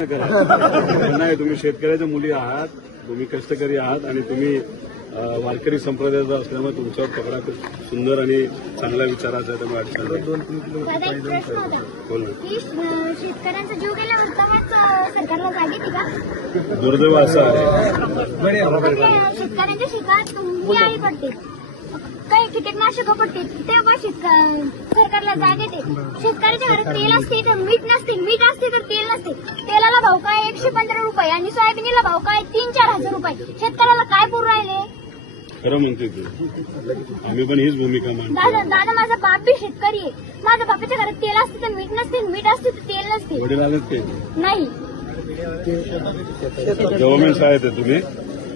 करा नाही तुम्ही शेतकऱ्याच्या मुली आहात तुम्ही कष्टकरी आहात आणि तुम्ही वारकरी संप्रदायाचा असल्यामुळे तुमच्यावर पकडा खूप सुंदर आणि चांगल्या विचाराचा आहे. त्यामुळे अडचण दुर्दैव असं आहे. काही कीटकनाशक पडते. तेव्हा शेतक- सरकारला जाग येते. शेतकऱ्याच्या घरात तेल असते तर मीठ नसते मीठ असते तर तेल नसते. भाव काय? एकशे पंधरा रुपये. आणि सोयाबीनला भाव काय? तीन चार हजार रुपये. शेतकऱ्याला काय पुरू राहिले? खरं म्हणते तू. आम्ही पण हीच भूमिका मांडतो दादा दादा माझा बाप बी शेतकरी आहे. माझ्या बापाच्या घरात तेल असते तर मीठ नसते मीठ असते तर तेल नसते. वडील आलेत ते नाही. गव्हर्नमेंट शाळेत आहे तुम्ही?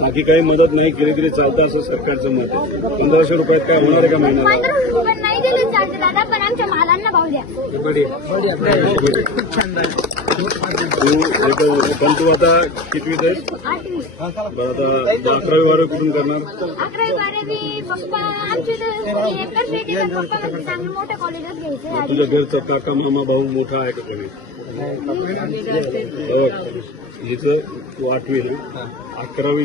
बाकी काही मदत नाही केली तरी चालतं असं सरकारचं मत आहे. पंधराशे रुपयात काय होणार आहे का महिन्याला? पण आमच्या मालांना भाव द्या. तू एक- पण तू आता कितवीत आहेस? आठवी. बरं आता अकरावी बारावी कुठून करणार? म्हणजे तुझ्या घरचा काका मामा भाऊ मोठा आहे का बघ, हिचं तू आठवी अकरावी